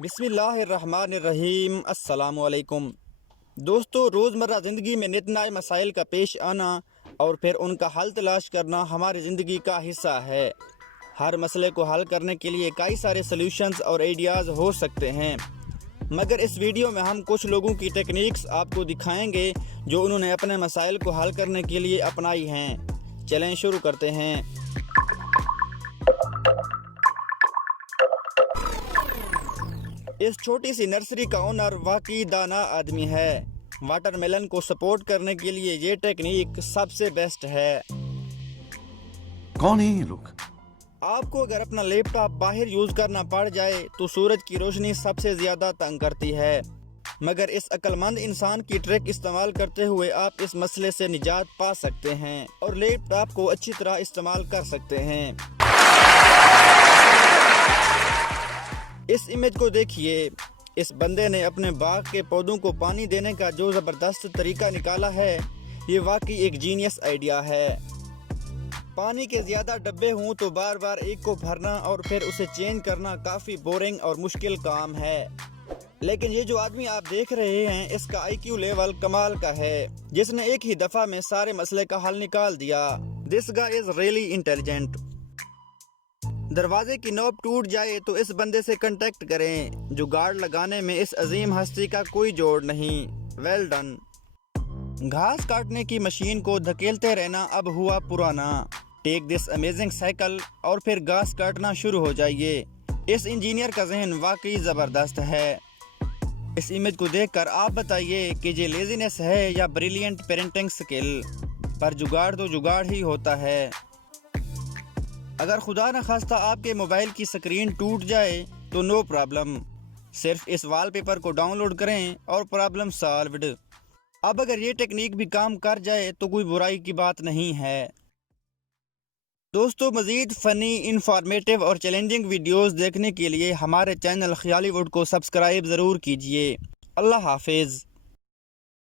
बिस्मिल्लाहिर्रहमानिर्रहीम। अस्सलाम वालेकुम दोस्तों, रोज़मर्रा ज़िंदगी में नित नए मसाइल का पेश आना और फिर उनका हल तलाश करना हमारी ज़िंदगी का हिस्सा है। हर मसले को हल करने के लिए कई सारे सॉल्यूशंस और आइडियाज़ हो सकते हैं, मगर इस वीडियो में हम कुछ लोगों की टेक्निक्स आपको दिखाएंगे जो उन्होंने अपने मसाइल को हल करने के लिए अपनाई हैं। चलें शुरू करते हैं। इस छोटी सी नर्सरी का ओनर वाकई दाना आदमी है। वाटरमेलन को सपोर्ट करने के लिए ये टेक्निक सबसे बेस्ट है। कौन है ये लोग? आपको अगर अपना लैपटॉप बाहर यूज करना पड़ जाए तो सूरज की रोशनी सबसे ज्यादा तंग करती है, मगर इस अक्लमंद इंसान की ट्रिक इस्तेमाल करते हुए आप इस मसले से निजात पा सकते हैं और लैपटॉप को अच्छी तरह इस्तेमाल कर सकते हैं। इस इमेज को देखिए। इस बंदे ने अपने बाग के पौधों को पानी देने का जो जबरदस्त तरीका निकाला है, ये वाकई एक जीनियस आइडिया है। पानी के ज्यादा डब्बे हों तो बार बार एक को भरना और फिर उसे चेंज करना काफी बोरिंग और मुश्किल काम है, लेकिन ये जो आदमी आप देख रहे हैं इसका IQ लेवल कमाल का है, जिसने एक ही दफा में सारे मसले का हल निकाल दिया। This guy is really intelligent. दरवाजे की नॉब टूट जाए तो इस बंदे से कांटेक्ट करें। जुगाड़ लगाने में इस अजीम हस्ती का कोई जोड़ नहीं। Well done. घास काटने की मशीन को धकेलते रहना अब हुआ पुराना। टेक दिस अमेजिंग साइकिल और फिर घास काटना शुरू हो जाइए। इस इंजीनियर का जहन वाकई जबरदस्त है। इस इमेज को देखकर आप बताइए कि ये लेजीनेस है या ब्रिलियंट पेरेंटिंग स्किल, पर जुगाड़ तो जुगाड़ ही होता है। अगर खुदा न खास्ता आपके मोबाइल की स्क्रीन टूट जाए तो नो प्रॉब्लम, सिर्फ इस वॉलपेपर को डाउनलोड करें और प्रॉब्लम सॉल्व्ड। अब अगर ये टेक्निक भी काम कर जाए तो कोई बुराई की बात नहीं है। दोस्तों, मज़ीद फ़नी, इंफॉर्मेटिव और चैलेंजिंग वीडियोस देखने के लिए हमारे चैनल ख्यालीवुड को सब्सक्राइब ज़रूर कीजिए। अल्लाह हाफिज़।